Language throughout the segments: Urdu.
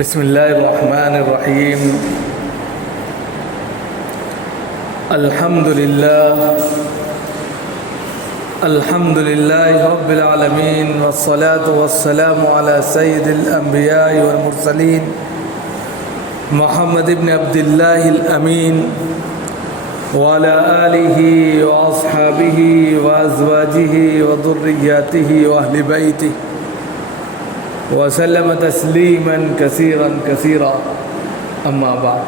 بسم الله الرحمن الرحيم. الحمد لله رب العالمين، والصلاة والسلام على سيد الأنبياء والمرسلين محمد بن عبد الله الأمين وعلى آله وأصحابه وأزواجه وذرياته وأهل بيته وسلم تسلیما کثیرا کثیرا، اما بعد.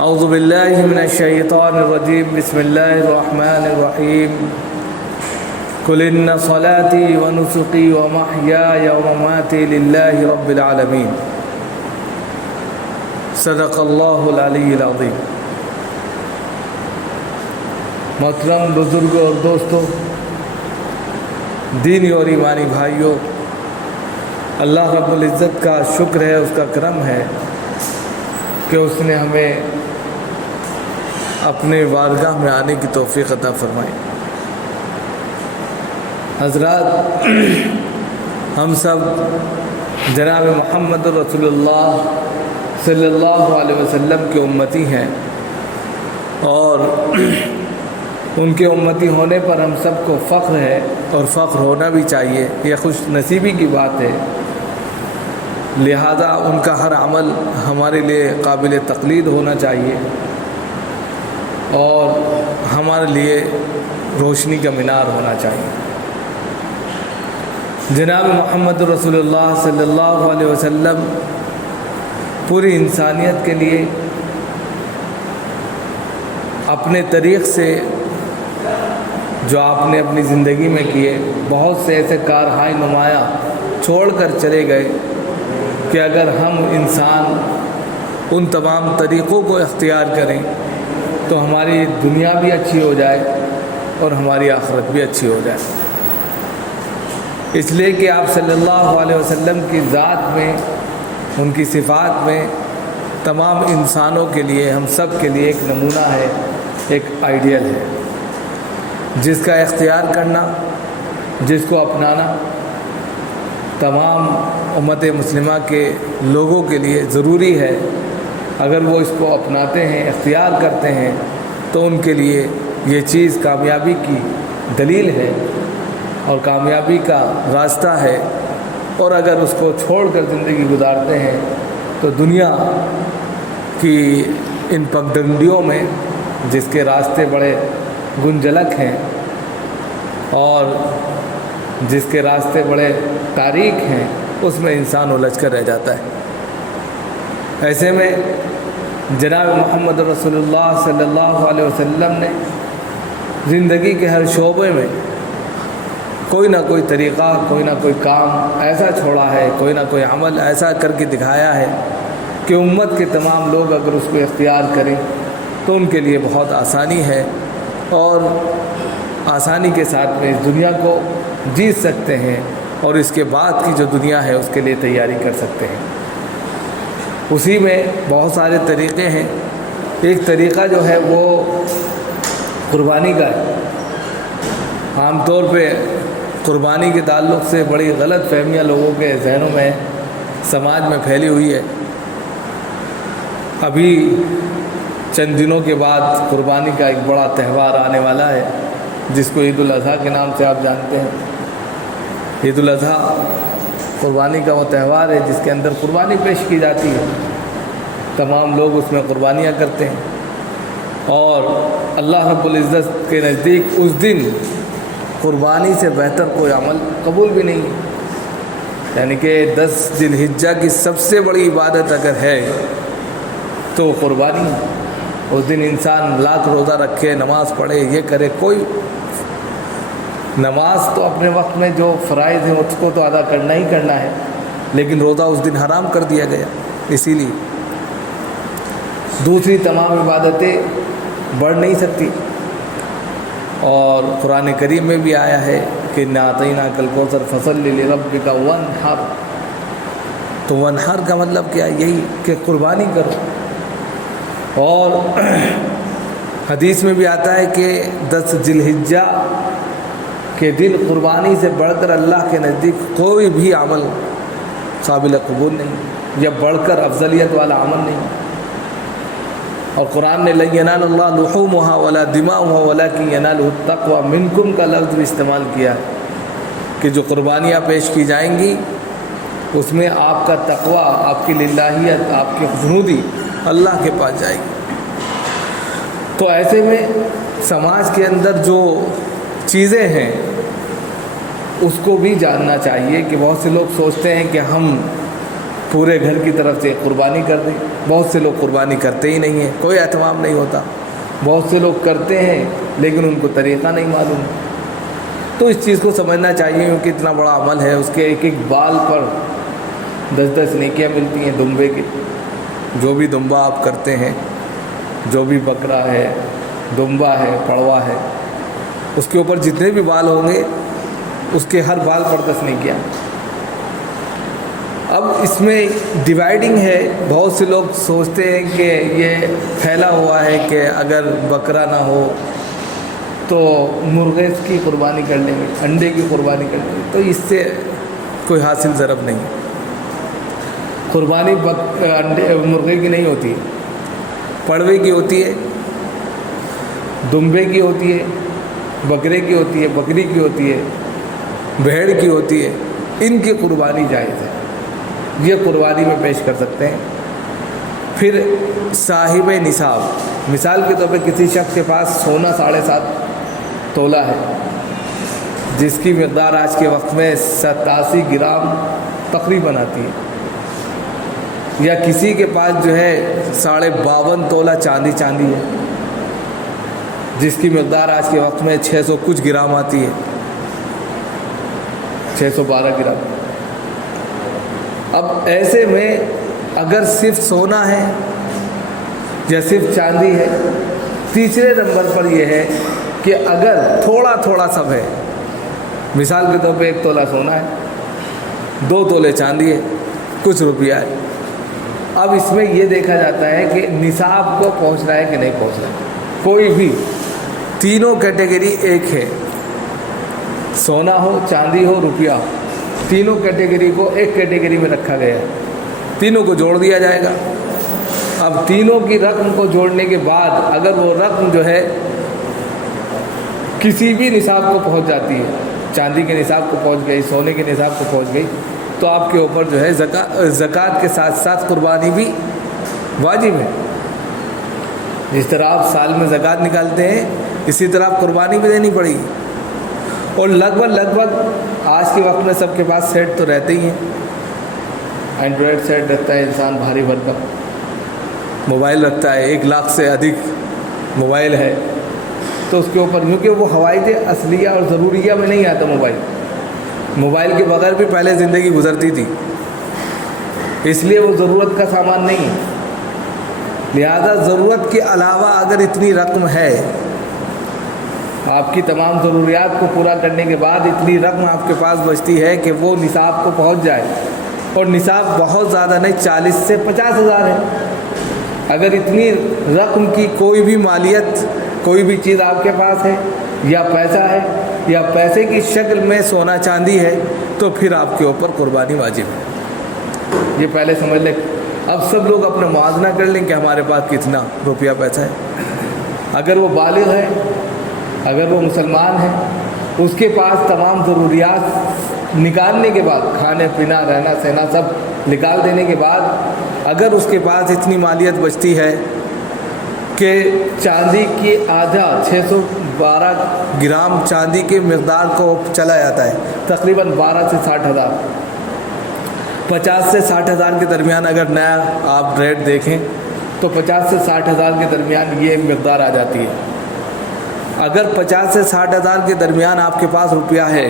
اعوذ باللہ من الشیطان الرجیم، بسم اللہ الرحمن الرحیم. قل ان صلاتی ونسکی ومحیای ومماتی للہ رب العالمین. صدق اللہ العلی العظیم. محترم بزرگوں اور دوستوں، دینی اور ایمانی بھائیوں، اللہ رب العزت کا شکر ہے، اس کا کرم ہے کہ اس نے ہمیں اپنے بارگاہ میں آنے کی توفیق عطا فرمائی. حضرات، ہم سب جناب محمد رسول اللہ صلی اللہ علیہ وسلم کے امتی ہیں، اور ان کے امتی ہونے پر ہم سب کو فخر ہے، اور فخر ہونا بھی چاہیے. یہ خوش نصیبی کی بات ہے. لہذا ان کا ہر عمل ہمارے لیے قابل تقلید ہونا چاہیے اور ہمارے لیے روشنی کا مینار ہونا چاہیے. جناب محمد رسول اللہ صلی اللہ علیہ وسلم پوری انسانیت کے لیے اپنے طریق سے جو آپ نے اپنی زندگی میں کیے، بہت سے ایسے کارہائے نمایاں چھوڑ کر چلے گئے کہ اگر ہم انسان ان تمام طریقوں کو اختیار کریں تو ہماری دنیا بھی اچھی ہو جائے اور ہماری آخرت بھی اچھی ہو جائے. اس لیے کہ آپ صلی اللہ علیہ وسلم کی ذات میں، ان کی صفات میں تمام انسانوں کے لیے، ہم سب کے لیے ایک نمونہ ہے، ایک آئیڈیل ہے، جس کا اختیار کرنا، جس کو اپنانا تمام امت مسلمہ کے لوگوں کے لیے ضروری ہے. اگر وہ اس کو اپناتے ہیں، اختیار کرتے ہیں، تو ان کے لیے یہ چیز کامیابی کی دلیل ہے اور کامیابی کا راستہ ہے. اور اگر اس کو چھوڑ کر زندگی گزارتے ہیں تو دنیا کی ان پگڈنڈیوں میں، جس کے راستے بڑے گنجلک ہیں اور جس کے راستے بڑے تاریک ہیں، اس میں انسان الجھ کر رہ جاتا ہے. ایسے میں جناب محمد رسول اللہ صلی اللہ علیہ وسلم نے زندگی کے ہر شعبے میں کوئی نہ کوئی طریقہ، کوئی نہ کوئی کام ایسا چھوڑا ہے، کوئی نہ کوئی عمل ایسا کر کے دکھایا ہے کہ امت کے تمام لوگ اگر اس کو اختیار کریں تو ان کے لیے بہت آسانی ہے اور آسانی کے ساتھ میں اس دنیا کو جیت سکتے ہیں اور اس کے بعد کی جو دنیا ہے اس کے لیے تیاری کر سکتے ہیں. اسی میں بہت سارے طریقے ہیں. ایک طریقہ جو ہے وہ قربانی کا ہے. عام طور پہ قربانی کے تعلق سے بڑی غلط فہمیاں لوگوں کے ذہنوں میں، سماج میں پھیلی ہوئی ہے. ابھی چند دنوں کے بعد قربانی کا ایک بڑا تہوار آنے والا ہے، جس کو عید الاضحیٰ کے نام سے آپ جانتے ہیں. عید الاضحیٰ قربانی کا وہ تہوار ہے جس کے اندر قربانی پیش کی جاتی ہے. تمام لوگ اس میں قربانیاں کرتے ہیں اور اللہ رب العزت کے نزدیک اس دن قربانی سے بہتر کوئی عمل قبول بھی نہیں ہے. یعنی کہ 10 ذی الحجہ کی سب سے بڑی عبادت اگر ہے تو قربانی. اس دن انسان لاکھ روزہ رکھے، نماز پڑھے، یہ کرے، کوئی نماز تو اپنے وقت میں جو فرائض ہیں اس کو تو ادا کرنا ہی کرنا ہے، لیکن روزہ اس دن حرام کر دیا گیا. اسی لیے دوسری تمام عبادتیں بڑھ نہیں سکتی. اور قرآن کریم میں بھی آیا ہے کہ اِنَّا أَعْطَيْنَاكَ الْكَوْثَرَ فَصَلِّ لِرَبِّكَ وَانْحَرْ. تو وانحر کا مطلب کیا؟ یہی کہ قربانی کرو. اور حدیث میں بھی آتا ہے کہ 10 ذی الحجہ کے دن قربانی سے بڑھ کر اللہ کے نزدیک کوئی بھی عمل قابل قبول نہیں، یا بڑھ کر افضلیت والا عمل نہیں۔ اور قرآن نے لن ینال اللہ لحومها ولا دماؤها ولکن ینالہ التقوی منکم کا لفظ بھی استعمال کیا ہے کہ جو قربانیاں پیش کی جائیں گی اس میں آپ کا تقوی، آپ کی للہیت، آپ کی خشنودی اللہ کے پاس جائے گی۔ تو ایسے میں سماج کے اندر جو چیزیں ہیں اس کو بھی جاننا چاہیے کہ بہت سے لوگ سوچتے ہیں کہ ہم پورے گھر کی طرف سے قربانی کر دیں، بہت سے لوگ قربانی کرتے ہی نہیں ہیں، کوئی اہتمام نہیں ہوتا، بہت سے لوگ کرتے ہیں لیکن ان کو طریقہ نہیں معلوم۔ تو اس چیز کو سمجھنا چاہیے کیونکہ اتنا بڑا عمل ہے، اس کے ایک ایک بال پر 10 نیکیاں ملتی ہیں دمبے کے۔ جو بھی دمبا آپ کرتے ہیں، جو بھی بکرا ہے، دمبا ہے، پڑوا ہے، اس کے اوپر جتنے بھی بال ہوں گے اس کے ہر بال پر 10 نیکیاں۔ اب اس میں ڈیوائڈنگ ہے، بہت سے لوگ سوچتے ہیں کہ یہ پھیلا ہوا ہے کہ اگر بکرا نہ ہو تو مرغے کی قربانی کر لیں گے، انڈے کی قربانی کر لیں گے، تو اس سے کوئی حاصل ضرب نہیں۔ قربانی مرغے کی نہیں ہوتی، پڑوے کی ہوتی ہے، دمبے کی ہوتی ہے، بکرے کی ہوتی ہے، بکری کی ہوتی ہے، بھیڑ کی ہوتی ہے، ان کی قربانی جائز ہے، یہ قربانی میں پیش کر سکتے ہیں۔ پھر صاحب نصاب، مثال کے طور پہ کسی شخص کے پاس سونا 7.5 تولہ ہے جس کی مقدار آج کے وقت میں 87 گرام تقریباً آتی ہے، یا کسی کے پاس جو ہے 52.5 تولہ چاندی ہے جس کی مقدار آج کے وقت میں 600 کچھ گرام آتی ہے، 612 گرام۔ اب ایسے میں اگر صرف سونا ہے یا صرف چاندی ہے، تیسرے نمبر پر یہ ہے کہ اگر تھوڑا تھوڑا سب ہے، مثال کے طور پہ 1 تولہ سونا ہے، 2 تولے چاندی ہے، کچھ روپیہ ہے، اب اس میں یہ دیکھا جاتا ہے کہ نصاب کو پہنچ رہا ہے کہ نہیں پہنچ رہا ہے۔ کوئی بھی تینوں کیٹیگری ایک ہے، سونا ہو، چاندی ہو، روپیہ ہو، تینوں کیٹیگری کو ایک کیٹیگری میں رکھا گیا ہے، تینوں کو جوڑ دیا جائے گا۔ اب تینوں کی رقم کو جوڑنے کے بعد اگر وہ رقم جو ہے کسی بھی نصاب کو پہنچ جاتی ہے، چاندی کے نصاب کو پہنچ گئی، سونے کے نصاب کو پہنچ گئی، تو آپ کے اوپر جو ہے زکوٰۃ کے ساتھ ساتھ قربانی بھی واجب ہے۔ جس طرح آپ سال میں زکوٰۃ نکالتے ہیں اسی طرح آپ قربانی بھی دینی پڑے گی۔ اور لگ بھگ آج کے وقت میں سب کے پاس سیٹ تو رہتے ہی ہیں، اینڈرائڈ سیٹ رکھتا ہے انسان بھاری بھر کا، موبائل رکھتا ہے، 1 لاکھ سے ادھک موبائل ہے، تو اس کے اوپر کیونکہ وہ حوائج اصلیہ اور ضروریہ میں نہیں آتا موبائل کے بغیر بھی پہلے زندگی گزرتی تھی، اس لیے وہ ضرورت کا سامان نہیں ہے۔ لہذا ضرورت کے علاوہ اگر اتنی رقم ہے، آپ کی تمام ضروریات کو پورا کرنے کے بعد اتنی رقم آپ کے پاس بچتی ہے کہ وہ نصاب کو پہنچ جائے، اور نصاب بہت زیادہ نہیں، 40 سے 50 ہزار ہے، اگر اتنی رقم کی کوئی بھی مالیت، کوئی بھی چیز آپ کے پاس ہے، یا پیسہ ہے، یا پیسے کی شکل میں سونا چاندی ہے، تو پھر آپ کے اوپر قربانی واجب ہے۔ یہ پہلے سمجھ لیں۔ اب سب لوگ اپنا موازنہ کر لیں کہ ہمارے پاس کتنا روپیہ پیسہ ہے۔ اگر وہ بالغ ہے، اگر وہ مسلمان ہے، اس کے پاس تمام ضروریات نکالنے کے بعد، کھانے پینا رہنا سہنا سب نکال دینے کے بعد، اگر اس کے پاس اتنی مالیت بچتی ہے کہ چاندی کی آدھا 612 گرام چاندی کی مقدار کو چلا جاتا ہے، تقریباً 12 سے 60 ہزار، 50 سے 60 ہزار کے درمیان اگر نیا آپ ریٹ دیکھیں تو 50 سے 60 ہزار کے درمیان یہ مقدار آ جاتی ہے۔ اگر 50 سے 60 ہزار کے درمیان آپ کے پاس روپیہ ہے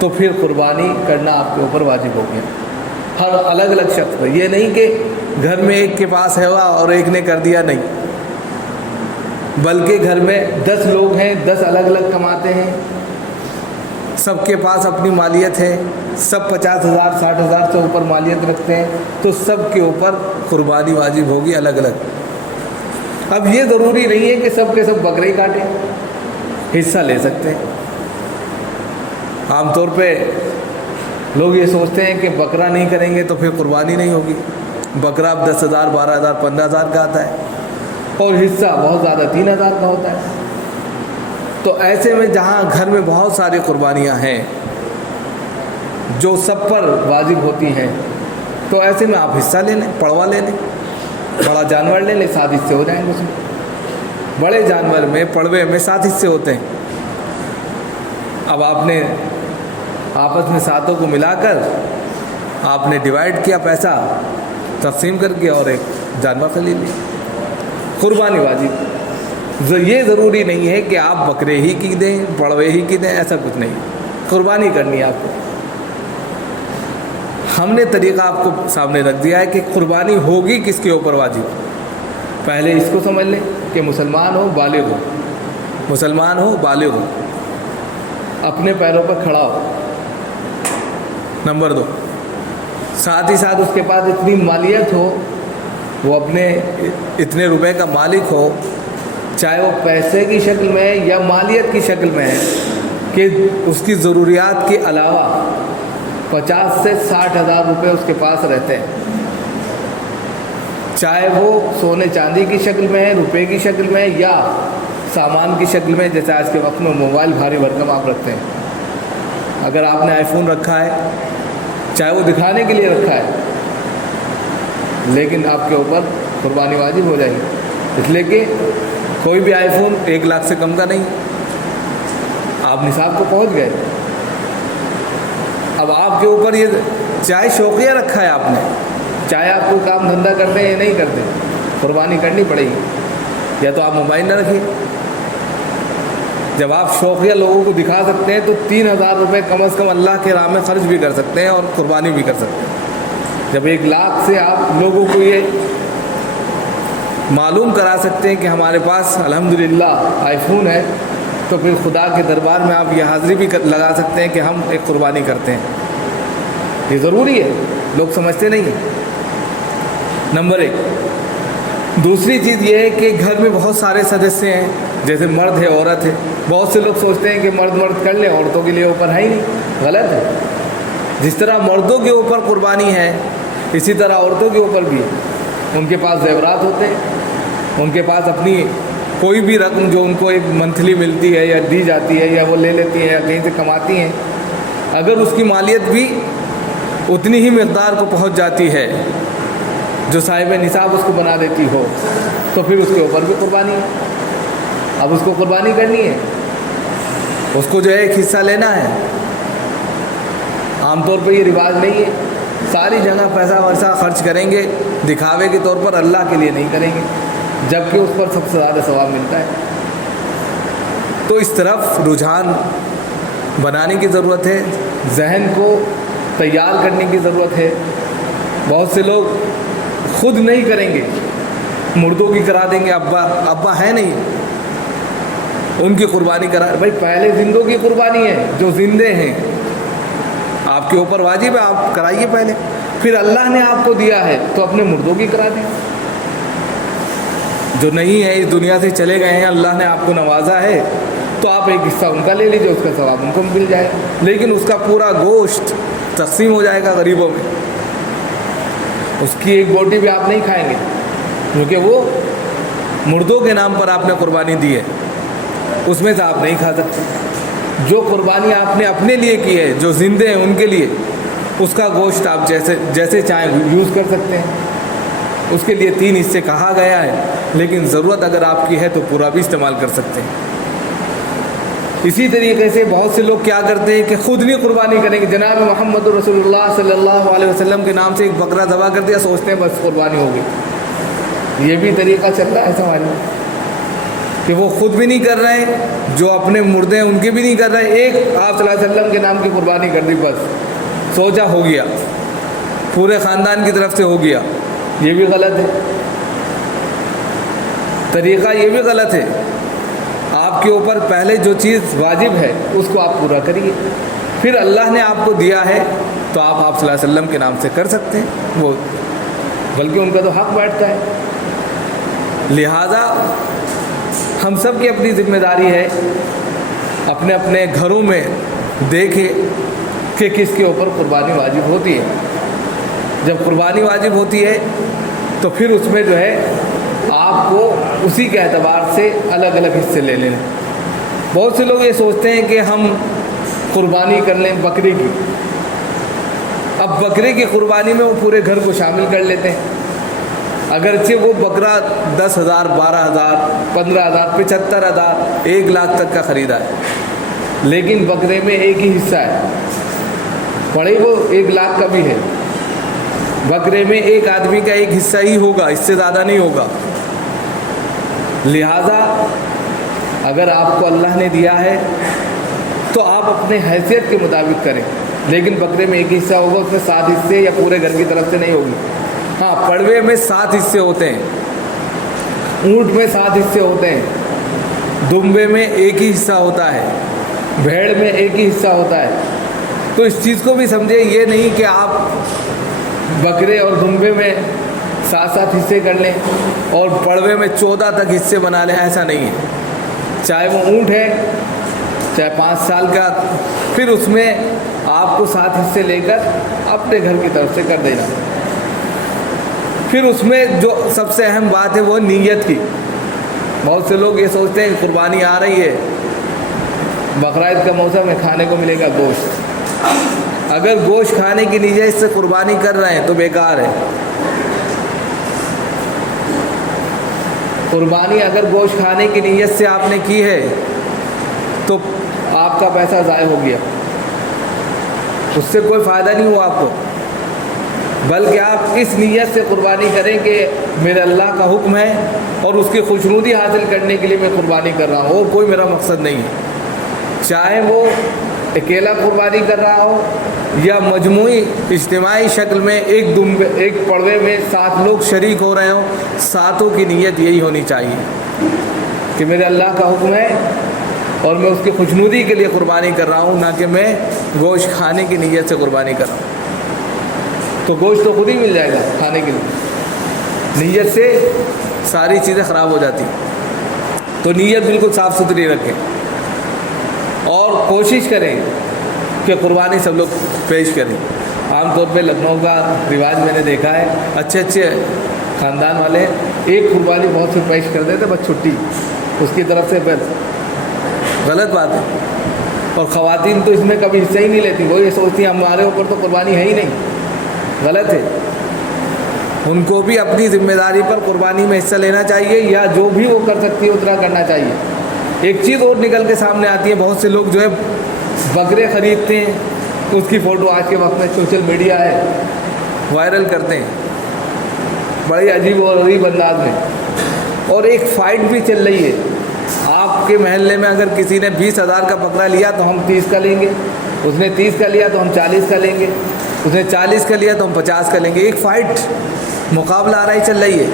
تو پھر قربانی کرنا آپ کے اوپر واجب ہو گیا، ہر الگ الگ شخص پر۔ یہ نہیں کہ گھر میں ایک کے پاس ہے ہوا اور ایک نے کر دیا، نہیں، بلکہ گھر میں 10 لوگ ہیں، 10 الگ الگ کماتے ہیں، سب کے پاس اپنی مالیت ہے، سب 50 ہزار 60 ہزار سے اوپر مالیت رکھتے ہیں، تو سب کے اوپر قربانی واجب ہوگی الگ الگ۔ اب یہ ضروری نہیں ہے کہ سب کے سب بکرے کاٹیں، حصہ لے سکتے ہیں۔ عام طور پہ لوگ یہ سوچتے ہیں کہ بکرا نہیں کریں گے تو پھر قربانی نہیں ہوگی. بکرا اب 10,000 12,000 15,000 کا آتا ہے اور حصہ بہت زیادہ 3,000 کا ہوتا ہے. تو ایسے میں جہاں گھر میں بہت ساری قربانیاں ہیں جو سب پر واجب ہوتی ہیں، تو ایسے میں آپ حصہ لے لیں، پڑوا لے لیں، بڑا جانور لے لیں، 7 حصے ہو جائیں گے اس میں. بڑے جانور میں پڑوے میں 7 حصے ہوتے ہیں. اب آپ نے آپس میں 7 کو ملا کر آپ نے ڈیوائڈ کیا، پیسہ تقسیم کر کے اور ایک جانور خرید لیا. قربانی واجب. یہ ضروری نہیں ہے کہ آپ بکرے ہی کی دیں، پڑوے ہی کی دیں، ایسا کچھ نہیں. قربانی کرنی ہے آپ کو. ہم نے طریقہ آپ کو سامنے رکھ دیا ہے کہ قربانی ہوگی کس کے اوپر واجب. پہلے اس کو سمجھ لیں کہ مسلمان ہو، بالغ ہو، مسلمان ہو، بالغ ہو، اپنے پیروں پر کھڑا ہو. نمبر 2، ساتھ ہی ساتھ اس کے پاس اتنی مالیت ہو، وہ اپنے اتنے روپے کا مالک ہو، چاہے وہ پیسے کی شکل میں ہے یا مالیت کی شکل میں ہے، کہ اس کی ضروریات کے علاوہ 50 سے 60,000 روپے اس کے پاس رہتے ہیں. چاہے وہ سونے چاندی کی شکل میں ہے، روپے کی شکل میں ہے، یا سامان کی شکل میں، جیسے آج کے وقت میں موبائل بھاری بھرکم آپ رکھتے ہیں. اگر آپ نے آئی فون رکھا ہے، چاہے وہ دکھانے کے لیے رکھا ہے، لیکن آپ کے اوپر قربانی واجب ہو جائے گی. اس لیے کہ کوئی بھی آئی فون 1 لاکھ سے کم کا نہیں. آپ نصاب کو پہنچ گئے. اب آپ کے اوپر یہ چاہے شوقیہ رکھا ہے آپ نے، چاہے آپ کوئی کام دھندا کرتے ہیں یا نہیں کرتے، قربانی کرنی پڑے گی. یا تو آپ موبائل نہ رکھیے. جب آپ شوقیہ لوگوں کو دکھا سکتے ہیں تو 3,000 روپے کم از کم اللہ کے راہ میں خرچ بھی کر سکتے ہیں اور قربانی بھی کر سکتے ہیں. جب 1 لاکھ سے آپ لوگوں کو یہ معلوم کرا سکتے ہیں کہ ہمارے پاس الحمدللہ آئی فون ہے، تو پھر خدا کے دربار میں آپ یہ حاضری بھی لگا سکتے ہیں کہ ہم ایک قربانی کرتے ہیں. یہ ضروری ہے، لوگ سمجھتے نہیں ہیں. نمبر 1. دوسری چیز یہ ہے کہ گھر میں بہت سارے سدسیہ ہیں، جیسے مرد ہے، عورت ہے. بہت سے لوگ سوچتے ہیں کہ مرد کر لیں، عورتوں کے لیے اوپر ہے ہی نہیں. غلط ہے. جس طرح مردوں کے اوپر قربانی ہے، اسی طرح عورتوں کے اوپر بھی. ان کے پاس زیورات ہوتے ہیں، ان کے پاس اپنی کوئی بھی رقم جو ان کو ایک منتھلی ملتی ہے یا دی جاتی ہے یا وہ لے لیتی ہیں یا کہیں سے کماتی ہیں، اگر اس کی مالیت بھی اتنی ہی مقدار کو پہنچ جاتی ہے جو صاحب نصاب اس کو بنا دیتی ہو، تو پھر اس کے اوپر بھی قربانی ہے. اب اس کو قربانی کرنی ہے، اس کو جو ہے ایک حصہ لینا ہے. عام طور پہ یہ رواج نہیں ہے. ساری جگہ پیسہ ویسا خرچ کریں گے دکھاوے کے طور پر، اللہ کے لیے نہیں کریں گے، جبکہ اس پر سب سے زیادہ ثواب ملتا ہے. تو اس طرف رجحان بنانے کی ضرورت ہے، ذہن کو تیار کرنے کی ضرورت ہے. بہت سے لوگ خود نہیں کریں گے، مردوں کی کرا دیں گے. ابا ہے نہیں، ان کی قربانی کرا. بھائی پہلے زندوں کی قربانی ہے، جو زندے ہیں آپ کے اوپر واجب ہے، آپ کرائیے پہلے. پھر اللہ نے آپ کو دیا ہے تو اپنے مردوں کی کرا دیں. جو نہیں ہے، اس دنیا سے چلے گئے ہیں، اللہ نے آپ کو نوازا ہے، تو آپ ایک حصہ ان کا لے لیجیے، اس کا ثواب ان کو مل جائے. لیکن اس کا پورا گوشت تقسیم ہو جائے گا غریبوں میں. اس کی ایک بوٹی بھی آپ نہیں کھائیں گے، کیونکہ وہ مردوں کے نام پر آپ نے قربانی دی ہے، اس میں سے آپ نہیں کھا سکتے. جو قربانی آپ نے اپنے لیے کی ہے، جو زندے ہیں ان کے لیے، اس کا گوشت آپ جیسے چاہیں یوز کر سکتے ہیں. اس کے لیے 3 حصے کہا گیا ہے، لیکن ضرورت اگر آپ کی ہے تو پورا بھی استعمال کر سکتے ہیں. اسی طریقے سے بہت سے لوگ کیا کرتے ہیں کہ خود نہیں قربانی کریں گے. جناب محمد رسول اللہ صلی اللہ علیہ وسلم کے نام سے ایک بکرا ذبح کر دیا، سوچتے ہیں بس قربانی ہوگی. یہ بھی طریقہ چل رہا ہے سماج میں کہ وہ خود بھی نہیں کر رہے، جو اپنے مردے ہیں ان کے بھی نہیں کر رہے. ایک آپ صلی اللہ علیہ وسلم کے نام کی قربانی کر دی، بس سوچا ہو گیا، پورے خاندان کی طرف سے ہو گیا. یہ بھی غلط ہے. طریقہ یہ بھی غلط ہے. آپ کے اوپر پہلے جو چیز واجب ہے اس کو آپ پورا کریے، پھر اللہ نے آپ کو دیا ہے تو آپ صلی اللہ علیہ وسلم کے نام سے کر سکتے ہیں. وہ بلکہ ان کا تو حق بیٹھتا ہے. لہذا ہم سب کی اپنی ذمہ داری ہے، اپنے اپنے گھروں میں دیکھیں کہ کس کے اوپر قربانی واجب ہوتی ہے. جب قربانی واجب ہوتی ہے تو پھر اس میں جو ہے آپ کو اسی کے اعتبار سے الگ الگ حصے لے لینے. بہت سے لوگ یہ سوچتے ہیں کہ ہم قربانی کر لیں بکری کی. اب بکری کی قربانی میں وہ پورے گھر کو شامل کر لیتے ہیں. اگرچہ وہ بکرا 10,000 12,000 15,000 75,000 1 لاکھ تک کا خریدا ہے, لیکن بکرے میں ایک ہی حصہ ہے, پڑے وہ 1 لاکھ کا بھی ہے. بکرے میں ایک آدمی کا ایک حصہ ہی ہوگا, اس سے زیادہ نہیں ہوگا. لہذا اگر آپ کو اللہ نے دیا ہے تو آپ اپنے حیثیت کے مطابق کریں, لیکن بکرے میں ایک حصہ ہوگا, اس میں 7 حصے یا پورے گھر کی طرف سے نہیں ہوگی. ہاں, پڑوے میں 7 حصے ہوتے ہیں, اونٹ میں 7 حصے ہوتے ہیں, دمبے میں ایک ہی حصہ ہوتا ہے, بھیڑ میں ایک ہی حصہ ہوتا ہے. تو اس چیز کو بھی سمجھے, یہ نہیں کہ آپ بکرے اور دمبے میں 7 حصے کر لیں اور پڑوے میں 14 تک حصے بنا لیں, ایسا نہیں ہے. چاہے وہ اونٹ ہے, چاہے 5 سال کا, پھر اس میں آپ کو 7 حصے لے کر اپنے گھر کی طرف سے کر دینا. پھر اس میں جو سب سے اہم بات ہے وہ نیت کی. بہت سے لوگ یہ سوچتے ہیں کہ قربانی آ رہی ہے, بقرعید کا موسم ہے, کھانے کو ملے گا گوشت. اگر گوشت کھانے کی نیت سے قربانی کر رہے ہیں تو بیکار ہے. قربانی اگر گوشت کھانے کی نیت سے آپ نے کی ہے تو آپ کا پیسہ ضائع ہو گیا, اس سے کوئی فائدہ نہیں ہوا آپ کو. بلکہ آپ اس نیت سے قربانی کریں کہ میرے اللہ کا حکم ہے اور اس کی خوشنودی حاصل کرنے کے لیے میں قربانی کر رہا ہوں, اور کوئی میرا مقصد نہیں ہے. چاہے وہ اکیلا قربانی کر رہا ہو یا مجموعی اجتماعی شکل میں ایک پڑوے میں 7 لوگ شریک ہو رہے ہوں, 7 کی نیت یہی ہونی چاہیے کہ میرے اللہ کا حکم ہے اور میں اس کی خوشنودی کے لیے قربانی کر رہا ہوں, نہ کہ میں گوشت کھانے کی نیت سے قربانی کر رہا ہوں. تو گوشت تو خود ہی مل جائے گا کھانے کے لیے, نیت سے ساری چیزیں خراب ہو جاتی ہیں. تو نیت بالکل صاف ستھری رکھیں اور کوشش کریں کہ قربانی سب لوگ پیش کریں. عام طور پہ لکھنؤ کا رواج میں نے دیکھا ہے, اچھے اچھے خاندان والے ایک قربانی بہت سے پیش کر دیتے, بس چھٹی اس کی طرف سے. بس غلط بات ہے. اور خواتین تو اس میں کبھی حصہ ہی نہیں لیتی, وہ یہ سوچتی ہیں ہمارے اوپر تو قربانی ہے ہی نہیں. غلط ہے. ان کو بھی اپنی ذمہ داری پر قربانی میں حصہ لینا چاہیے, یا جو بھی وہ کر سکتی ہے اتنا کرنا چاہیے. ایک چیز اور نکل کے سامنے آتی ہے, بہت سے لوگ جو ہے بکرے خریدتے ہیں, اس کی فوٹو آج کے وقت میں سوشل میڈیا ہے, وائرل کرتے ہیں بڑی عجیب اور غریب انداز میں. اور ایک فائٹ بھی چل رہی ہے. آپ کے محلے میں اگر کسی نے 20,000 کا بکرا لیا تو ہم 30 کا لیں گے, اس نے 30 کا لیا تو ہم 40 کا لیں گے, اس نے 40 کا لیا تو ہم 50 کا لیں گے. ایک فائٹ, مقابلہ آرائی چل رہی ہے.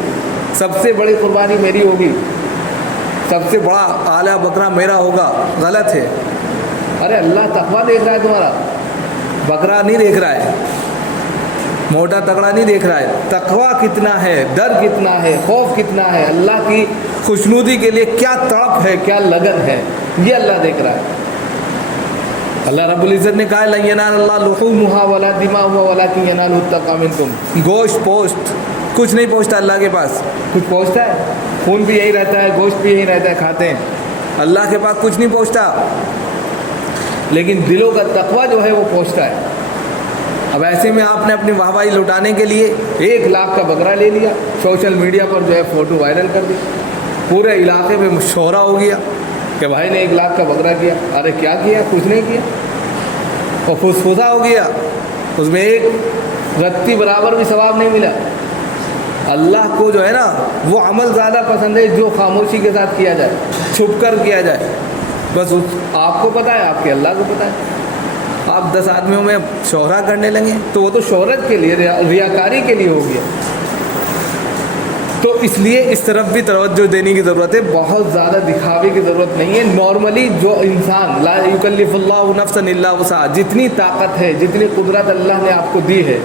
سب سے بڑی قربانی میری ہوگی, سب سے بڑا اعلیٰ بکرا میرا ہوگا. غلط ہے. ارے اللہ تقویٰ دیکھ رہا ہے تمہارا, بکرا نہیں دیکھ رہا ہے, موٹا تگڑا نہیں دیکھ رہا ہے. تقویٰ کتنا ہے, ڈر کتنا ہے, خوف کتنا ہے, اللہ کی خوشنودی کے لیے کیا تڑپ ہے, کیا لگن ہے, یہ اللہ دیکھ رہا ہے. اللہ رب العزت نے کہا لن ینال اللہ لحومها ولا دماؤها ولکن ینالہ التقوی منکم. گوشت پوشت کچھ نہیں پہنچتا اللہ کے پاس. کچھ پہنچتا ہے, خون بھی یہی رہتا ہے, گوشت بھی یہی رہتا ہے, کھاتے ہیں. اللہ کے پاس کچھ نہیں پہنچتا, لیکن دلوں کا تقویٰ جو ہے وہ پہنچتا ہے. اب ایسے میں آپ نے اپنی واہواہی لٹانے کے لیے 1 لاکھ کا بکرا لے لیا, سوشل میڈیا پر جو ہے فوٹو وائرل کر دی, پورے علاقے میں مشورہ ہو گیا کہ بھائی نے 1 لاکھ کا بکرا کیا. ارے کیا کیا, کچھ نہیں کیا, اور فسفسا ہو گیا, اس میں ایک رتی برابر بھی ثواب نہیں ملا. اللہ کو جو ہے نا وہ عمل زیادہ پسند ہے جو خاموشی کے ساتھ کیا جائے, چھپ کر کیا جائے. بس آپ کو پتہ ہے, آپ کے اللہ کو پتہ ہے. آپ 10 آدمیوں میں شہرت کرنے لگے تو وہ تو شہرت کے لیے, ریاکاری کے لیے ہو گیا. تو اس لیے اس طرف بھی توجہ دینے کی ضرورت ہے. بہت زیادہ دکھاوے کی ضرورت نہیں ہے. نارملی جو انسان لا یکلف اللہ نفسا الا وسعہا, جتنی طاقت ہے, جتنی قدرت اللہ نے آپ کو دی ہے,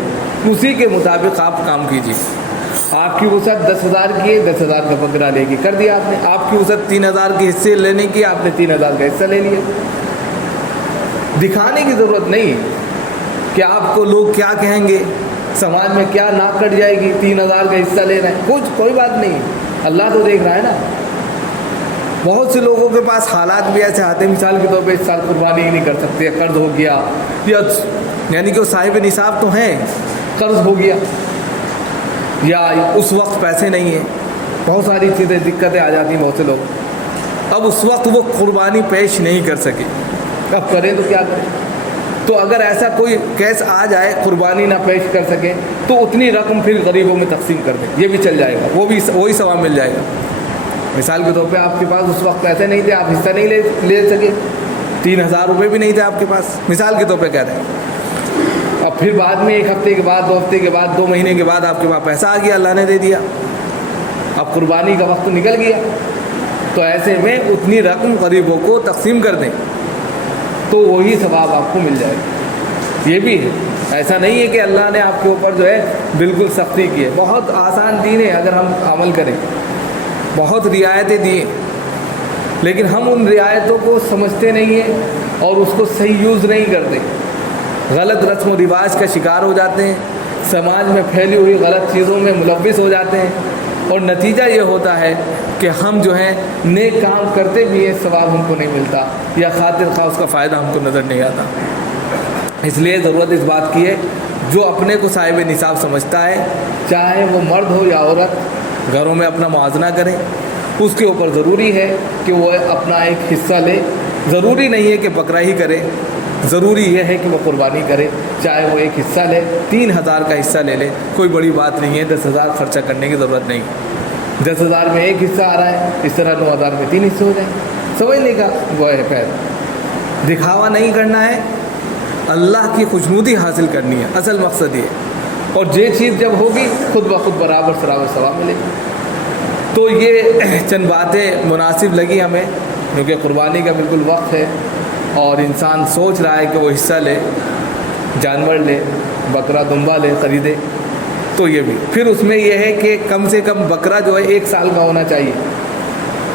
اسی کے مطابق آپ کام کیجیے. آپ کی وسعت 10,000 کی ہے, 10,000 کا بکرا لے کے کر دیا آپ نے. آپ کی وسعت 3,000 کے حصے لینے کی, آپ نے 3,000 کا حصہ لے لیا. دکھانے کی ضرورت نہیں ہے. کہ آپ کو لوگ کیا کہیں گے، سماج میں کیا ناک کٹ جائے گی، 3000 کا حصہ لے رہے ہیں، کوئی بات نہیں، اللہ تو دیکھ رہا ہے نا۔ بہت سے لوگوں کے پاس حالات بھی ایسے آتے ہیں، مثال کے طور پہ اس سال قربانی ہی نہیں کر سکتے، قرض ہو گیا، یا یعنی کہ وہ صاحب نصاب تو ہیں، قرض ہو گیا، یا اس وقت پیسے نہیں ہیں، بہت ساری چیزیں دقتیں آ جاتی ہیں بہت سے لوگ، اب اس وقت وہ قربانی پیش نہیں کر سکے، اب کریں تو کیا کریں؟ تو اگر ایسا کوئی کیس آ جائے قربانی نہ پیش کر سکے تو اتنی رقم پھر غریبوں میں تقسیم کر دیں، یہ بھی چل جائے گا، وہی ثواب مل جائے گا۔ مثال کے طور پہ آپ کے پاس اس وقت پیسے نہیں تھے، آپ حصہ نہیں لے سکے، 3000 روپے بھی نہیں تھے آپ کے پاس، مثال کے طور پہ کہہ رہے ہیں، اب پھر بعد میں 1 ہفتے کے بعد، 2 ہفتے کے بعد، 2 مہینے کے بعد آپ کے پاس پیسہ آ گیا، اللہ نے دے دیا، اب قربانی کا وقت نکل گیا، تو ایسے میں اتنی رقم غریبوں کو تقسیم کر دیں تو وہی ثواب آپ کو مل جائے گا۔ یہ بھی ہے، ایسا نہیں ہے کہ اللہ نے آپ کے اوپر جو ہے بالکل سختی کی ہے، بہت آسان دین ہے اگر ہم عمل کریں، بہت رعایتیں دیے، لیکن ہم ان رعایتوں کو سمجھتے نہیں ہیں اور اس کو صحیح یوز نہیں کرتے، غلط رسم و رواج کا شکار ہو جاتے ہیں، سماج میں پھیلی ہوئی غلط چیزوں میں ملوث ہو جاتے ہیں، اور نتیجہ یہ ہوتا ہے کہ ہم جو ہے نیک کام کرتے بھی ہیں، ثواب ہم کو نہیں ملتا، یا خاطر خواہ اس کا فائدہ ہم کو نظر نہیں آتا۔ اس لیے ضرورت اس بات کی ہے، جو اپنے کو صاحب نصاب سمجھتا ہے، چاہے وہ مرد ہو یا عورت، گھروں میں اپنا موازنہ کریں، اس کے اوپر ضروری ہے کہ وہ اپنا ایک حصہ لے، ضروری نہیں ہے کہ بکرا ہی کرے، ضروری یہ ہے کہ وہ قربانی کرے، چاہے وہ ایک حصہ لے، 3000 کا حصہ لے لے، کوئی بڑی بات نہیں ہے، 10000 خرچہ کرنے کی ضرورت نہیں، 10000 میں ایک حصہ آ رہا ہے، اس طرح 9000 میں 3 حصے ہو جائیں، سمجھنے کا وہ ہے خیر، دکھاوا نہیں کرنا ہے، اللہ کی خوشنودی حاصل کرنی ہے، اصل مقصد یہ، اور یہ چیز جب ہوگی خود بخود برابر ثواب ملے گا۔ تو یہ چند باتیں مناسب لگی ہمیں، کیونکہ قربانی کا بالکل وقت ہے اور انسان سوچ رہا ہے کہ وہ حصہ لے، جانور لے، بکرا دمبا لے، خریدے، تو یہ بھی پھر اس میں یہ ہے کہ کم سے کم بکرا جو ہے 1 سال کا ہونا چاہیے،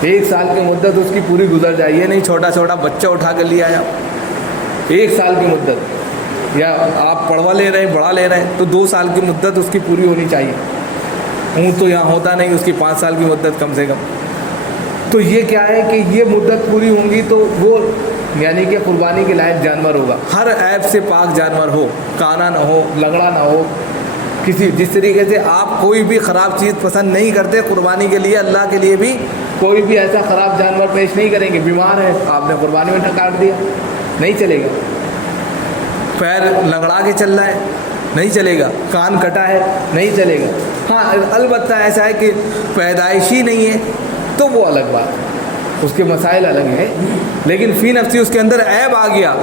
1 سال کی مدت اس کی پوری گزر جائے، یہ نہیں چھوٹا بچہ اٹھا کر لیا ہے، 1 سال کی مدت، یا آپ پڑوا لے رہے ہیں، بڑا لے رہے ہیں تو 2 سال کی مدت اس کی پوری ہونی چاہیے، اونٹ تو یہاں ہوتا نہیں، اس کی 5 سال کی مدت کم سے کم، تو یہ کیا ہے کہ یہ مدت پوری ہوں گی تو وہ یعنی کہ قربانی کے لائق جانور ہوگا، ہر عیب سے پاک جانور ہو، کانا نہ ہو، لنگڑا نہ ہو، جس طریقے سے آپ کوئی بھی خراب چیز پسند نہیں کرتے، قربانی کے لیے اللہ کے لیے بھی کوئی بھی ایسا خراب جانور پیش نہیں کریں گے، بیمار ہے آپ نے قربانی میں کاٹ دیا، نہیں چلے گا، پیر لنگڑا کے چل رہا ہے، نہیں چلے گا، کان کٹا ہے، نہیں چلے گا، ہاں البتہ ایسا ہے کہ پیدائشی نہیں ہے تو وہ الگ بات، اس کے مسائل الگ ہیں، لیکن فی نفسی اس کے اندر عیب آ گیا،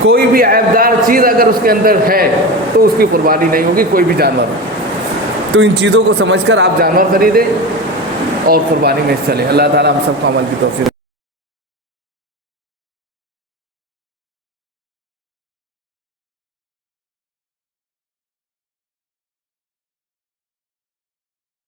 کوئی بھی عیبدار چیز اگر اس کے اندر ہے تو اس کی قربانی نہیں ہوگی، کوئی بھی جانور، تو ان چیزوں کو سمجھ کر آپ جانور خریدیں اور قربانی میں حصہ لیں۔ اللہ تعالیٰ ہم سب کو عمل کی توفیق